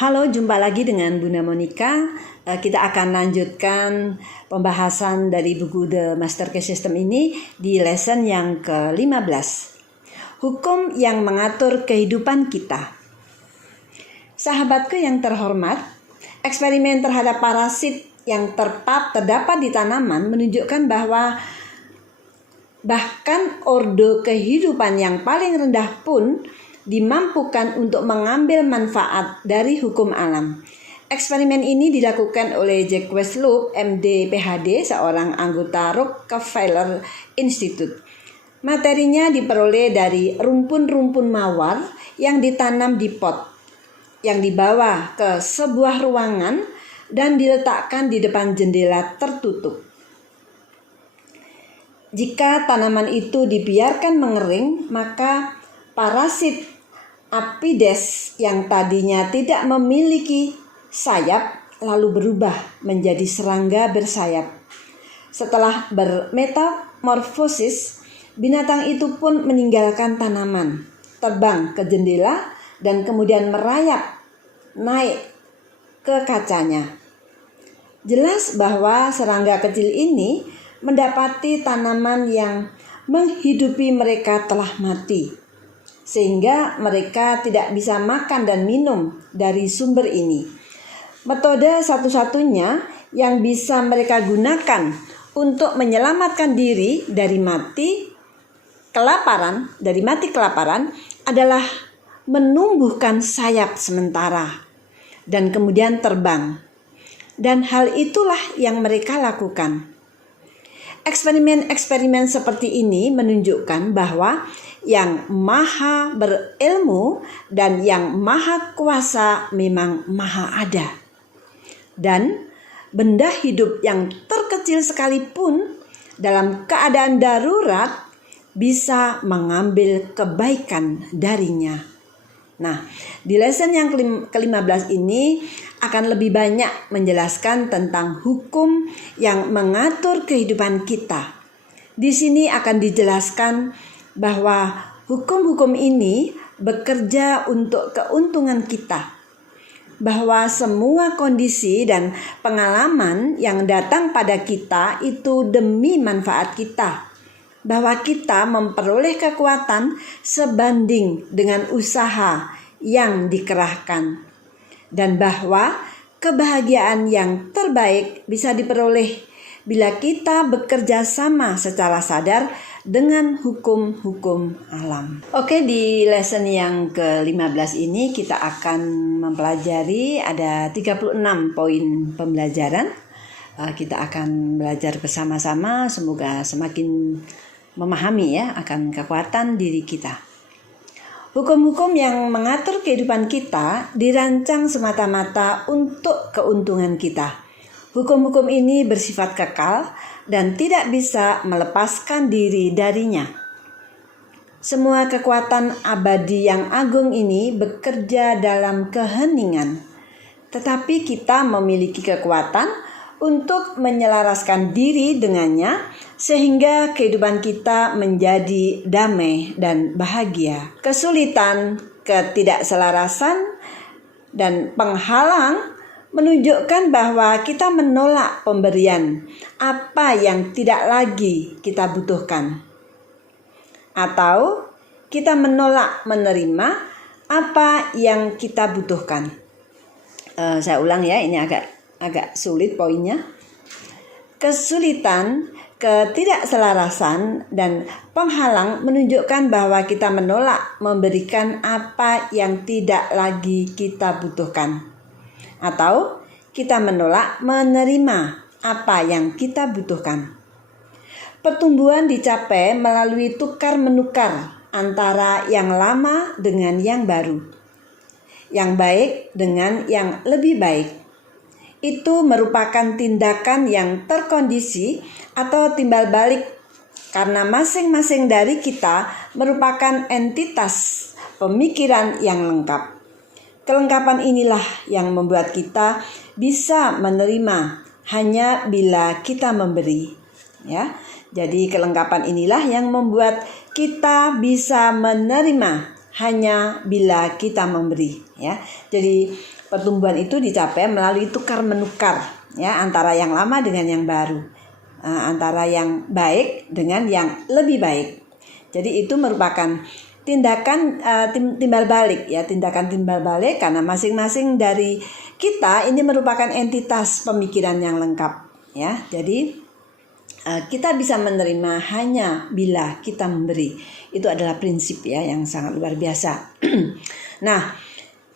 Halo, jumpa lagi dengan Bunda Monica. Kita akan lanjutkan pembahasan dari buku The Master Key System ini di lesson yang ke-15. Hukum yang mengatur kehidupan kita. Sahabatku yang terhormat, eksperimen terhadap parasit yang terdapat di tanaman menunjukkan bahwa bahkan ordo kehidupan yang paling rendah pun dimampukan untuk mengambil manfaat dari hukum alam. Eksperimen ini dilakukan oleh Jack Westloop, MD, PhD, seorang anggota Rockefeller Institute. Materinya diperoleh dari rumpun-rumpun mawar yang ditanam di pot, yang dibawa ke sebuah ruangan dan diletakkan di depan jendela tertutup. Jika tanaman itu dibiarkan mengering, maka parasit Apides yang tadinya tidak memiliki sayap lalu berubah menjadi serangga bersayap. Setelah bermetamorfosis, binatang itu pun meninggalkan tanaman, terbang ke jendela dan kemudian merayap naik ke kacanya. Jelas bahwa serangga kecil ini mendapati tanaman yang menghidupi mereka telah mati, sehingga mereka tidak bisa makan dan minum dari sumber ini. Metode satu-satunya yang bisa mereka gunakan untuk menyelamatkan diri dari mati kelaparan adalah menumbuhkan sayap sementara dan kemudian terbang. Dan hal itulah yang mereka lakukan. Eksperimen-eksperimen seperti ini menunjukkan bahwa yang maha berilmu dan yang maha kuasa memang maha ada. Dan benda hidup yang terkecil sekalipun dalam keadaan darurat bisa mengambil kebaikan darinya. Nah, di lesson yang ke-15 ini akan lebih banyak menjelaskan tentang hukum yang mengatur kehidupan kita. Di sini akan dijelaskan bahwa hukum-hukum ini bekerja untuk keuntungan kita. Bahwa semua kondisi dan pengalaman yang datang pada kita itu demi manfaat kita. Bahwa kita memperoleh kekuatan sebanding dengan usaha yang dikerahkan. Dan bahwa kebahagiaan yang terbaik bisa diperoleh bila kita bekerja sama secara sadar dengan hukum-hukum alam. Oke, di lesson yang ke-15 ini kita akan mempelajari ada 36 poin pembelajaran. Kita akan belajar bersama-sama, semoga semakin memahami akan kekuatan diri kita. Hukum-hukum yang mengatur kehidupan kita dirancang semata-mata untuk keuntungan kita. Hukum-hukum ini bersifat kekal dan tidak bisa melepaskan diri darinya. Semua kekuatan abadi yang agung ini bekerja dalam keheningan. Tetapi kita memiliki kekuatan untuk menyelaraskan diri dengannya sehingga kehidupan kita menjadi damai dan bahagia. Kesulitan, ketidakselarasan, dan penghalang menunjukkan bahwa kita menolak pemberian apa yang tidak lagi kita butuhkan. Atau kita menolak menerima apa yang kita butuhkan. Saya ulang ini agak sulit poinnya. Kesulitan, ketidakselarasan, dan penghalang menunjukkan bahwa kita menolak memberikan apa yang tidak lagi kita butuhkan. Atau kita menolak menerima apa yang kita butuhkan. Pertumbuhan dicapai melalui tukar-menukar antara yang lama dengan yang baru. Yang baik dengan yang lebih baik. Itu merupakan tindakan yang terkondisi atau timbal balik karena masing-masing dari kita merupakan entitas pemikiran yang lengkap. Kelengkapan inilah yang membuat kita bisa menerima hanya bila kita memberi. Jadi kelengkapan inilah yang membuat kita bisa menerima hanya bila kita memberi, ya. Jadi pertumbuhan itu dicapai melalui tukar menukar, ya, antara yang lama dengan yang baru, antara yang baik dengan yang lebih baik. Jadi itu merupakan tindakan timbal balik, ya, tindakan timbal balik, karena masing-masing dari kita ini merupakan entitas pemikiran yang lengkap, ya. Jadi kita bisa menerima hanya bila kita memberi. Itu adalah prinsip, ya, yang sangat luar biasa. Nah,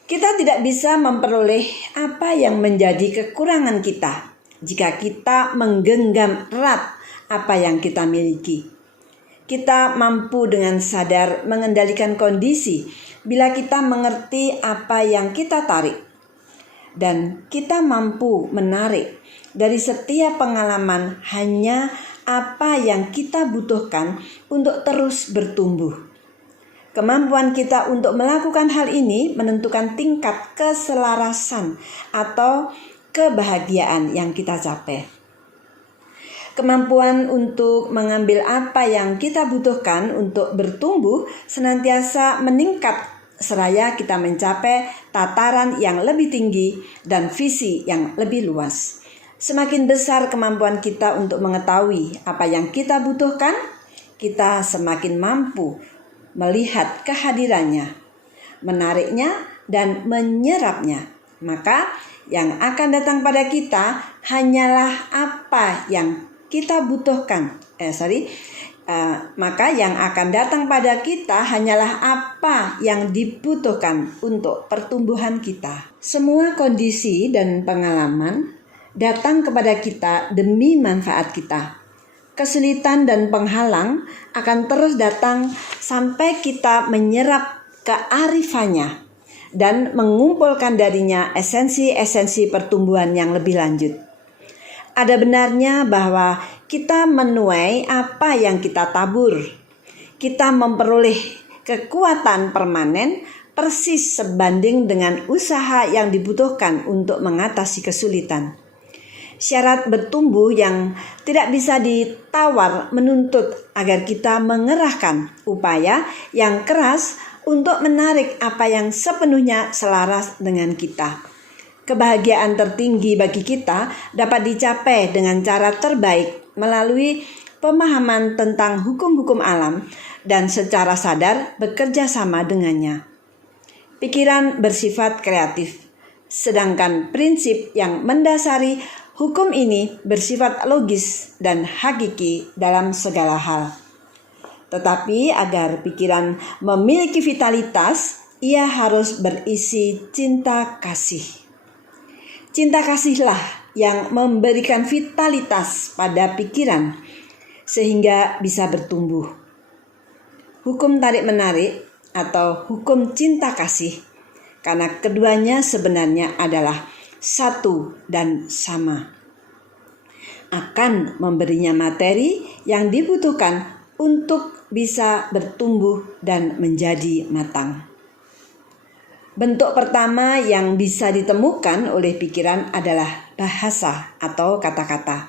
kita tidak bisa memperoleh apa yang menjadi kekurangan kita jika kita menggenggam erat apa yang kita miliki. Kita mampu dengan sadar mengendalikan kondisi bila kita mengerti apa yang kita tarik. Dan kita mampu menarik dari setiap pengalaman hanya apa yang kita butuhkan untuk terus bertumbuh. Kemampuan kita untuk melakukan hal ini menentukan tingkat keselarasan atau kebahagiaan yang kita capai. Kemampuan untuk mengambil apa yang kita butuhkan untuk bertumbuh senantiasa meningkat seraya kita mencapai tataran yang lebih tinggi dan visi yang lebih luas. Semakin besar kemampuan kita untuk mengetahui apa yang kita butuhkan, kita semakin mampu melihat kehadirannya, menariknya, dan menyerapnya. Maka yang akan datang pada kita hanyalah apa yang kita butuhkan. Maka yang akan datang pada kita hanyalah apa yang dibutuhkan untuk pertumbuhan kita. Semua kondisi dan pengalaman datang kepada kita demi manfaat kita. Kesulitan dan penghalang akan terus datang sampai kita menyerap kearifannya dan mengumpulkan darinya esensi-esensi pertumbuhan yang lebih lanjut. Ada benarnya bahwa kita menuai apa yang kita tabur. Kita memperoleh kekuatan permanen persis sebanding dengan usaha yang dibutuhkan untuk mengatasi kesulitan. Syarat bertumbuh yang tidak bisa ditawar menuntut agar kita mengerahkan upaya yang keras untuk menarik apa yang sepenuhnya selaras dengan kita. Kebahagiaan tertinggi bagi kita dapat dicapai dengan cara terbaik melalui pemahaman tentang hukum-hukum alam dan secara sadar bekerja sama dengannya. Pikiran bersifat kreatif, sedangkan prinsip yang mendasari hukum ini bersifat logis dan hakiki dalam segala hal. Tetapi agar pikiran memiliki vitalitas, ia harus berisi cinta kasih. Cinta kasihlah yang memberikan vitalitas pada pikiran sehingga bisa bertumbuh. Hukum tarik-menarik atau hukum cinta kasih, karena keduanya sebenarnya adalah satu dan sama, akan memberinya materi yang dibutuhkan untuk bisa bertumbuh dan menjadi matang. Bentuk pertama yang bisa ditemukan oleh pikiran adalah bahasa atau kata-kata.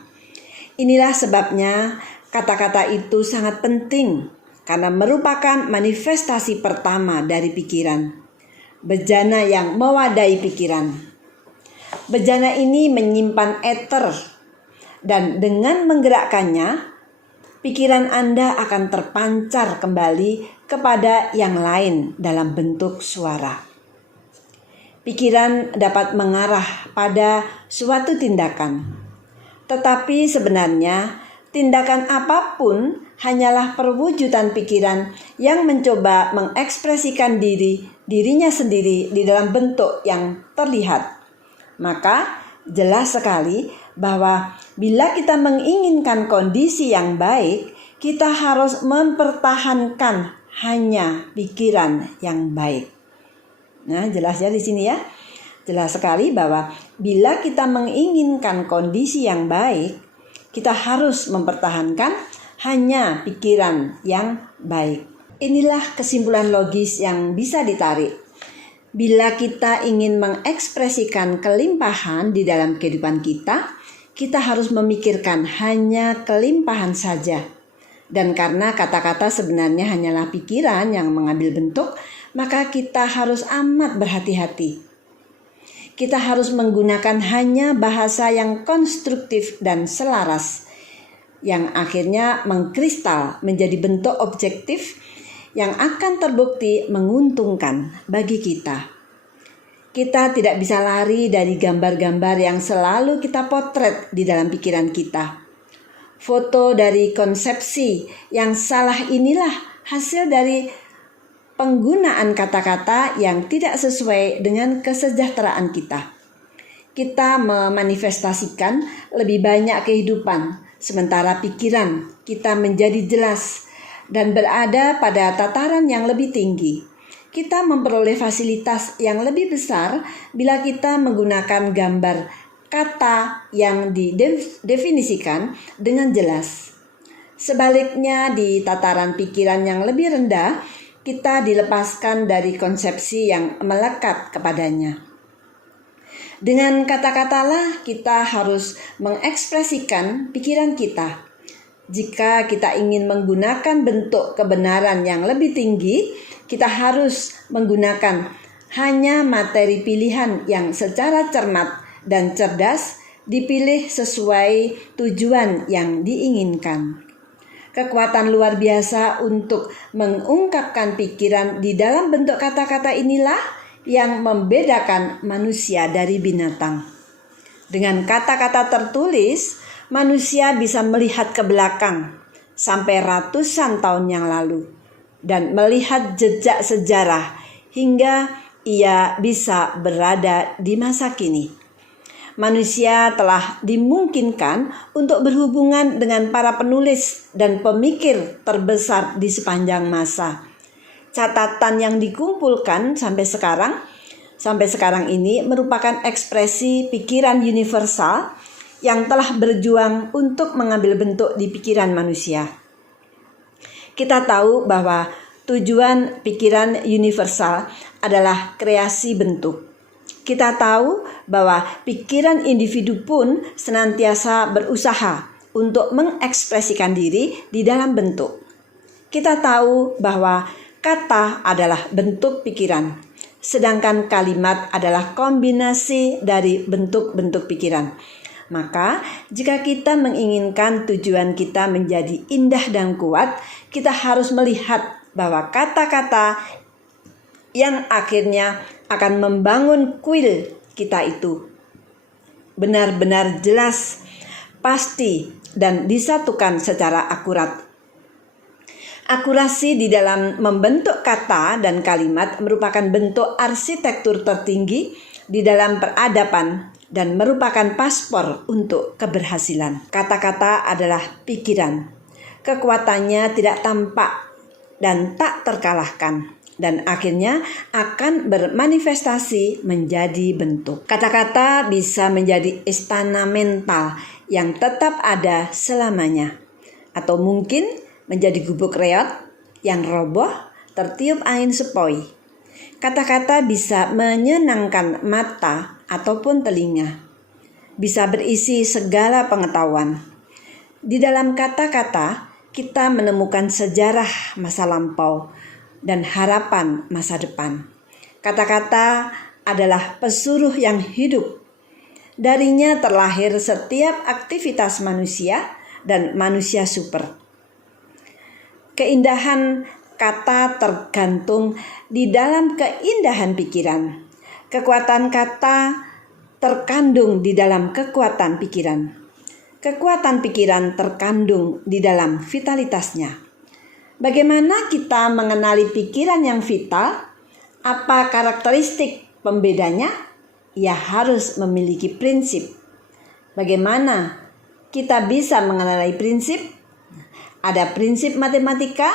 Inilah sebabnya kata-kata itu sangat penting karena merupakan manifestasi pertama dari pikiran, bejana yang mewadai pikiran. Bejana ini menyimpan eter, dan dengan menggerakkannya, pikiran Anda akan terpancar kembali kepada yang lain dalam bentuk suara. Pikiran dapat mengarah pada suatu tindakan, tetapi sebenarnya tindakan apapun hanyalah perwujudan pikiran yang mencoba mengekspresikan dirinya sendiri di dalam bentuk yang terlihat. Maka jelas sekali bahwa bila kita menginginkan kondisi yang baik, kita harus mempertahankan hanya pikiran yang baik. Nah, jelas ya di sini ya. Jelas sekali bahwa bila kita menginginkan kondisi yang baik, kita harus mempertahankan hanya pikiran yang baik. Inilah kesimpulan logis yang bisa ditarik. Bila kita ingin mengekspresikan kelimpahan di dalam kehidupan kita, kita harus memikirkan hanya kelimpahan saja. Dan karena kata-kata sebenarnya hanyalah pikiran yang mengambil bentuk, maka kita harus amat berhati-hati. Kita harus menggunakan hanya bahasa yang konstruktif dan selaras, yang akhirnya mengkristal menjadi bentuk objektif yang akan terbukti menguntungkan bagi kita. Kita tidak bisa lari dari gambar-gambar yang selalu kita potret di dalam pikiran kita. Foto dari konsepsi yang salah inilah hasil dari penggunaan kata-kata yang tidak sesuai dengan kesejahteraan kita. Kita memanifestasikan lebih banyak kehidupan, sementara pikiran kita menjadi jelas dan berada pada tataran yang lebih tinggi. Kita memperoleh fasilitas yang lebih besar bila kita menggunakan gambar kata yang didefinisikan dengan jelas. Sebaliknya, di tataran pikiran yang lebih rendah, kita dilepaskan dari konsepsi yang melekat kepadanya. Dengan kata-katalah kita harus mengekspresikan pikiran kita. Jika kita ingin menggunakan bentuk kebenaran yang lebih tinggi, kita harus menggunakan hanya materi pilihan yang secara cermat dan cerdas dipilih sesuai tujuan yang diinginkan. Kekuatan luar biasa untuk mengungkapkan pikiran di dalam bentuk kata-kata inilah yang membedakan manusia dari binatang. Dengan kata-kata tertulis, manusia bisa melihat ke belakang sampai ratusan tahun yang lalu dan melihat jejak sejarah hingga ia bisa berada di masa kini. Manusia telah dimungkinkan untuk berhubungan dengan para penulis dan pemikir terbesar di sepanjang masa. Catatan yang dikumpulkan sampai sekarang ini merupakan ekspresi pikiran universal yang telah berjuang untuk mengambil bentuk di pikiran manusia. Kita tahu bahwa tujuan pikiran universal adalah kreasi bentuk. Kita tahu bahwa pikiran individu pun senantiasa berusaha untuk mengekspresikan diri di dalam bentuk. Kita tahu bahwa kata adalah bentuk pikiran, sedangkan kalimat adalah kombinasi dari bentuk-bentuk pikiran. Maka, jika kita menginginkan tujuan kita menjadi indah dan kuat, kita harus melihat bahwa kata-kata yang akhirnya akan membangun kuil kita itu benar-benar jelas, pasti, dan disatukan secara akurat. Akurasi di dalam membentuk kata dan kalimat merupakan bentuk arsitektur tertinggi di dalam peradaban dan merupakan paspor untuk keberhasilan. Kata-kata adalah pikiran. Kekuatannya tidak tampak dan tak terkalahkan, dan akhirnya akan bermanifestasi menjadi bentuk. Kata-kata bisa menjadi istana mental yang tetap ada selamanya, atau mungkin menjadi gubuk reot yang roboh tertiup angin sepoi. Kata-kata bisa menyenangkan mata ataupun telinga, bisa berisi segala pengetahuan. Di dalam kata-kata kita menemukan sejarah masa lampau dan harapan masa depan. Kata-kata adalah pesuruh yang hidup. Darinya terlahir setiap aktivitas manusia dan manusia super. Keindahan kata tergantung di dalam keindahan pikiran. Kekuatan kata terkandung di dalam kekuatan pikiran. Kekuatan pikiran terkandung di dalam vitalitasnya. Bagaimana kita mengenali pikiran yang vital? Apa karakteristik pembedanya? Ia harus memiliki prinsip. Bagaimana kita bisa mengenali prinsip? Ada prinsip matematika,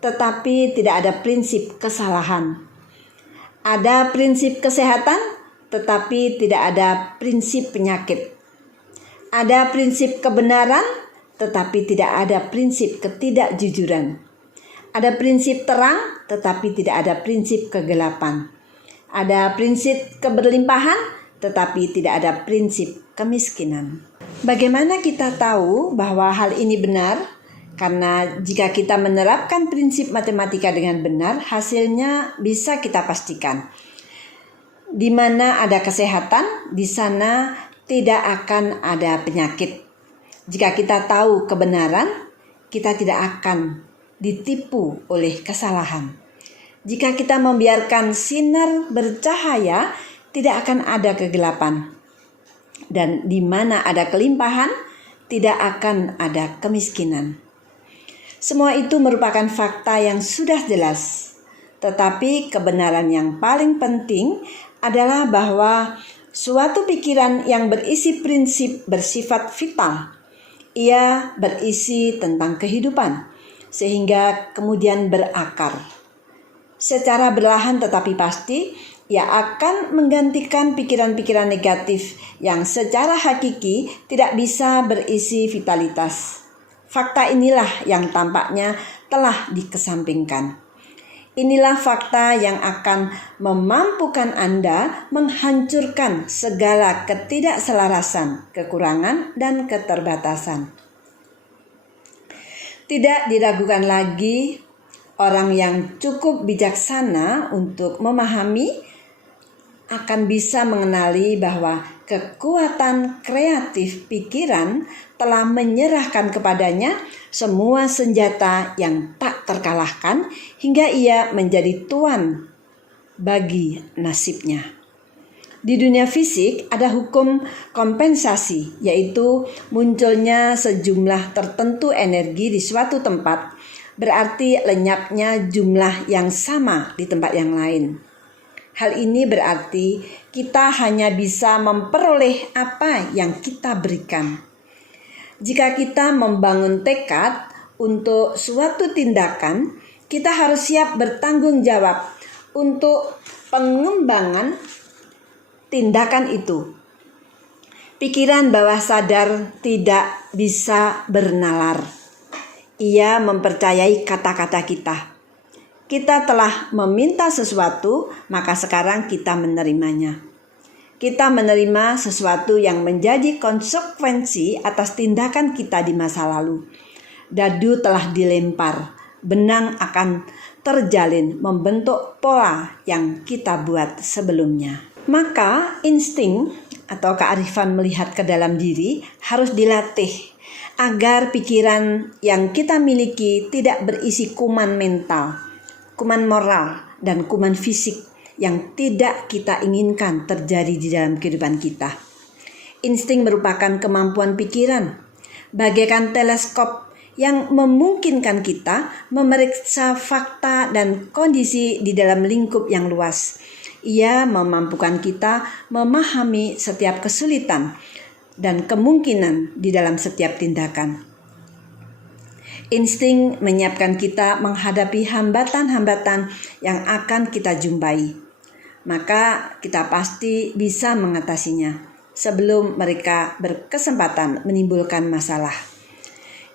tetapi tidak ada prinsip kesalahan. Ada prinsip kesehatan, tetapi tidak ada prinsip penyakit. Ada prinsip kebenaran, tetapi tidak ada prinsip ketidakjujuran. Ada prinsip terang, tetapi tidak ada prinsip kegelapan. Ada prinsip keberlimpahan, tetapi tidak ada prinsip kemiskinan. Bagaimana kita tahu bahwa hal ini benar? Karena jika kita menerapkan prinsip matematika dengan benar, hasilnya bisa kita pastikan. Di mana ada kesehatan, di sana tidak akan ada penyakit. Jika kita tahu kebenaran, kita tidak akan ditipu oleh kesalahan. Jika kita membiarkan sinar bercahaya, tidak akan ada kegelapan. Dan di mana ada kelimpahan, tidak akan ada kemiskinan. Semua itu merupakan fakta yang sudah jelas. Tetapi kebenaran yang paling penting adalah bahwa suatu pikiran yang berisi prinsip bersifat vital. Ia berisi tentang kehidupan, sehingga kemudian berakar. Secara perlahan tetapi pasti, ia akan menggantikan pikiran-pikiran negatif yang secara hakiki tidak bisa berisi vitalitas. Fakta inilah yang tampaknya telah dikesampingkan. Inilah fakta yang akan memampukan Anda menghancurkan segala ketidakselarasan, kekurangan, dan keterbatasan. Tidak diragukan lagi, orang yang cukup bijaksana untuk memahami akan bisa mengenali bahwa kekuatan kreatif pikiran telah menyerahkan kepadanya semua senjata yang tak terkalahkan hingga ia menjadi tuan bagi nasibnya. Di dunia fisik ada hukum kompensasi, yaitu munculnya sejumlah tertentu energi di suatu tempat, berarti lenyapnya jumlah yang sama di tempat yang lain. Hal ini berarti kita hanya bisa memperoleh apa yang kita berikan. Jika kita membangun tekad untuk suatu tindakan, kita harus siap bertanggung jawab untuk pengembangan tindakan itu. Pikiran bawah sadar tidak bisa bernalar. Ia mempercayai kata-kata kita. Kita telah meminta sesuatu, maka sekarang kita menerimanya. Kita menerima sesuatu yang menjadi konsekuensi atas tindakan kita di masa lalu. Dadu telah dilempar, benang akan terjalin membentuk pola yang kita buat sebelumnya. Maka insting atau kearifan melihat ke dalam diri harus dilatih agar pikiran yang kita miliki tidak berisi kuman mental, kuman moral, dan kuman fisik yang tidak kita inginkan terjadi di dalam kehidupan kita. Insting merupakan kemampuan pikiran, bagaikan teleskop yang memungkinkan kita memeriksa fakta dan kondisi di dalam lingkup yang luas. Ia memampukan kita memahami setiap kesulitan dan kemungkinan di dalam setiap tindakan. Insting menyiapkan kita menghadapi hambatan-hambatan yang akan kita jumpai. Maka kita pasti bisa mengatasinya sebelum mereka berkesempatan menimbulkan masalah.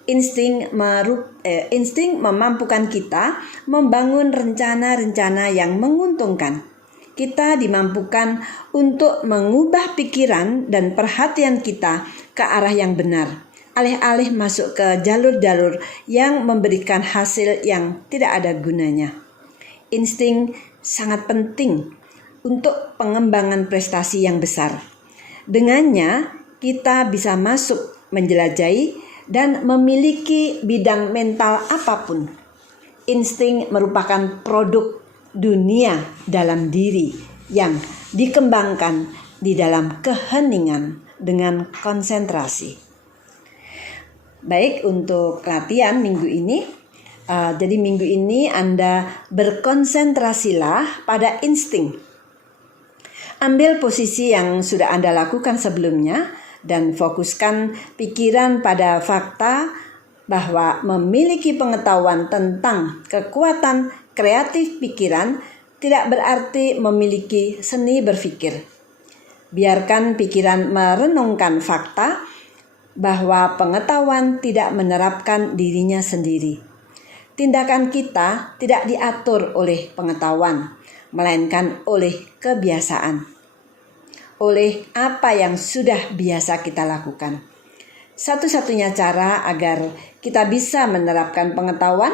Insting memampukan kita membangun rencana-rencana yang menguntungkan. Kita dimampukan untuk mengubah pikiran dan perhatian kita ke arah yang benar, alih-alih masuk ke jalur-jalur yang memberikan hasil yang tidak ada gunanya. Insting sangat penting untuk pengembangan prestasi yang besar. Dengannya kita bisa masuk, menjelajahi, dan memiliki bidang mental apapun. Insting merupakan produk dunia dalam diri yang dikembangkan di dalam keheningan dengan konsentrasi. Baik, untuk latihan minggu ini, jadi minggu ini Anda berkonsentrasilah pada insting. Ambil posisi yang sudah Anda lakukan sebelumnya dan fokuskan pikiran pada fakta bahwa memiliki pengetahuan tentang kekuatan kreatif pikiran tidak berarti memiliki seni berpikir. Biarkan pikiran merenungkan fakta bahwa pengetahuan tidak menerapkan dirinya sendiri. Tindakan kita tidak diatur oleh pengetahuan, melainkan oleh kebiasaan, oleh apa yang sudah biasa kita lakukan. Satu-satunya cara agar kita bisa menerapkan pengetahuan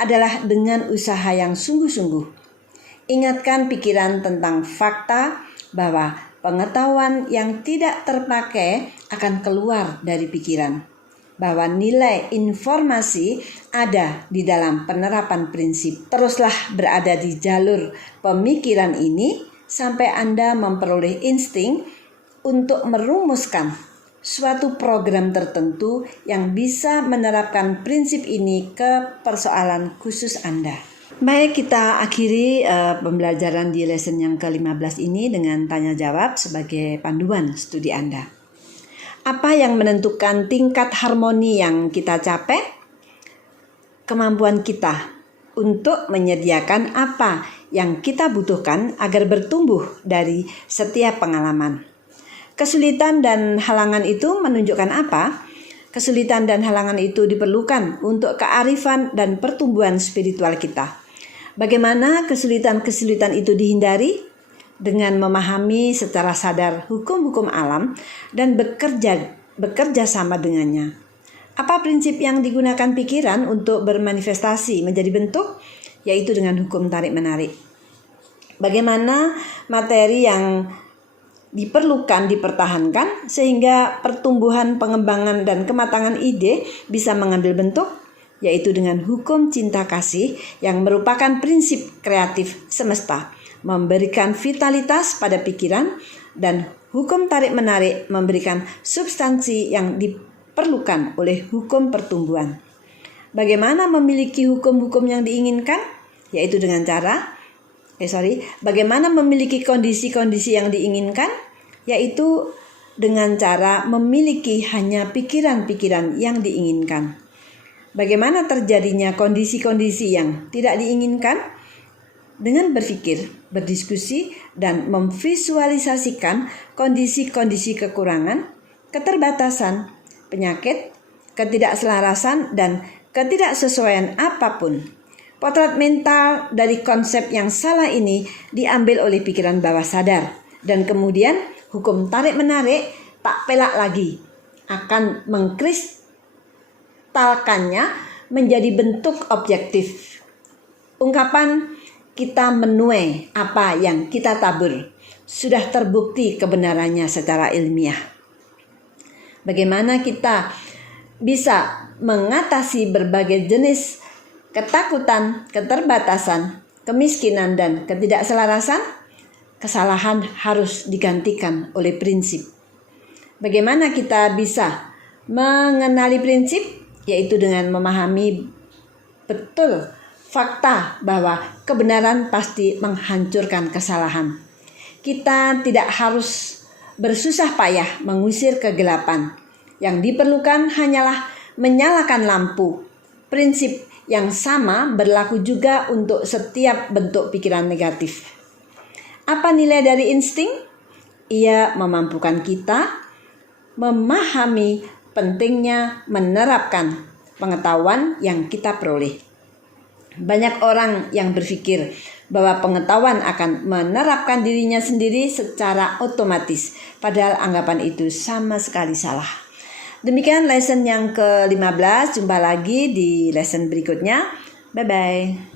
adalah dengan usaha yang sungguh-sungguh. Ingatkan pikiran tentang fakta bahwa pengetahuan yang tidak terpakai akan keluar dari pikiran. Bahwa nilai informasi ada di dalam penerapan prinsip. Teruslah berada di jalur pemikiran ini sampai Anda memperoleh insting untuk merumuskan suatu program tertentu yang bisa menerapkan prinsip ini ke persoalan khusus Anda. Baik, kita akhiri pembelajaran di lesson yang ke-15 ini dengan tanya jawab sebagai panduan studi Anda. Apa yang menentukan tingkat harmoni yang kita capai? Kemampuan kita untuk menyediakan apa yang kita butuhkan agar bertumbuh dari setiap pengalaman. Kesulitan dan halangan itu menunjukkan apa? Kesulitan dan halangan itu diperlukan untuk kearifan dan pertumbuhan spiritual kita. Bagaimana kesulitan-kesulitan itu dihindari? Dengan memahami secara sadar hukum-hukum alam dan bekerja sama dengannya. Apa prinsip yang digunakan pikiran untuk bermanifestasi menjadi bentuk? Yaitu dengan hukum tarik-menarik. Bagaimana materi yang diperlukan dipertahankan sehingga pertumbuhan, pengembangan, dan kematangan ide bisa mengambil bentuk, yaitu dengan hukum cinta kasih yang merupakan prinsip kreatif semesta, memberikan vitalitas pada pikiran, dan hukum tarik-menarik memberikan substansi yang diperlukan oleh hukum pertumbuhan. Bagaimana memiliki hukum-hukum yang diinginkan? Yaitu dengan cara bagaimana memiliki kondisi-kondisi yang diinginkan? Yaitu dengan cara memiliki hanya pikiran-pikiran yang diinginkan. Bagaimana terjadinya kondisi-kondisi yang tidak diinginkan? Dengan berpikir, berdiskusi, dan memvisualisasikan kondisi-kondisi kekurangan, keterbatasan, penyakit, ketidakselarasan, dan ketidaksesuaian apapun. Potret mental dari konsep yang salah ini diambil oleh pikiran bawah sadar, dan kemudian hukum tarik-menarik tak pelak lagi akan mengkristalkannya menjadi bentuk objektif. Ungkapan kita menuai apa yang kita tabur sudah terbukti kebenarannya secara ilmiah. Bagaimana kita bisa mengatasi berbagai jenis ketakutan, keterbatasan, kemiskinan, dan ketidakselarasan? Kesalahan harus digantikan oleh prinsip. Bagaimana kita bisa mengenali prinsip? Yaitu dengan memahami betul fakta bahwa kebenaran pasti menghancurkan kesalahan. Kita tidak harus bersusah payah mengusir kegelapan. Yang diperlukan hanyalah menyalakan lampu. Prinsip yang sama berlaku juga untuk setiap bentuk pikiran negatif. Apa nilai dari insting? Ia memampukan kita memahami pentingnya menerapkan pengetahuan yang kita peroleh. Banyak orang yang berpikir bahwa pengetahuan akan menerapkan dirinya sendiri secara otomatis, padahal anggapan itu sama sekali salah. Demikian lesson yang ke-15, jumpa lagi di lesson berikutnya. Bye-bye.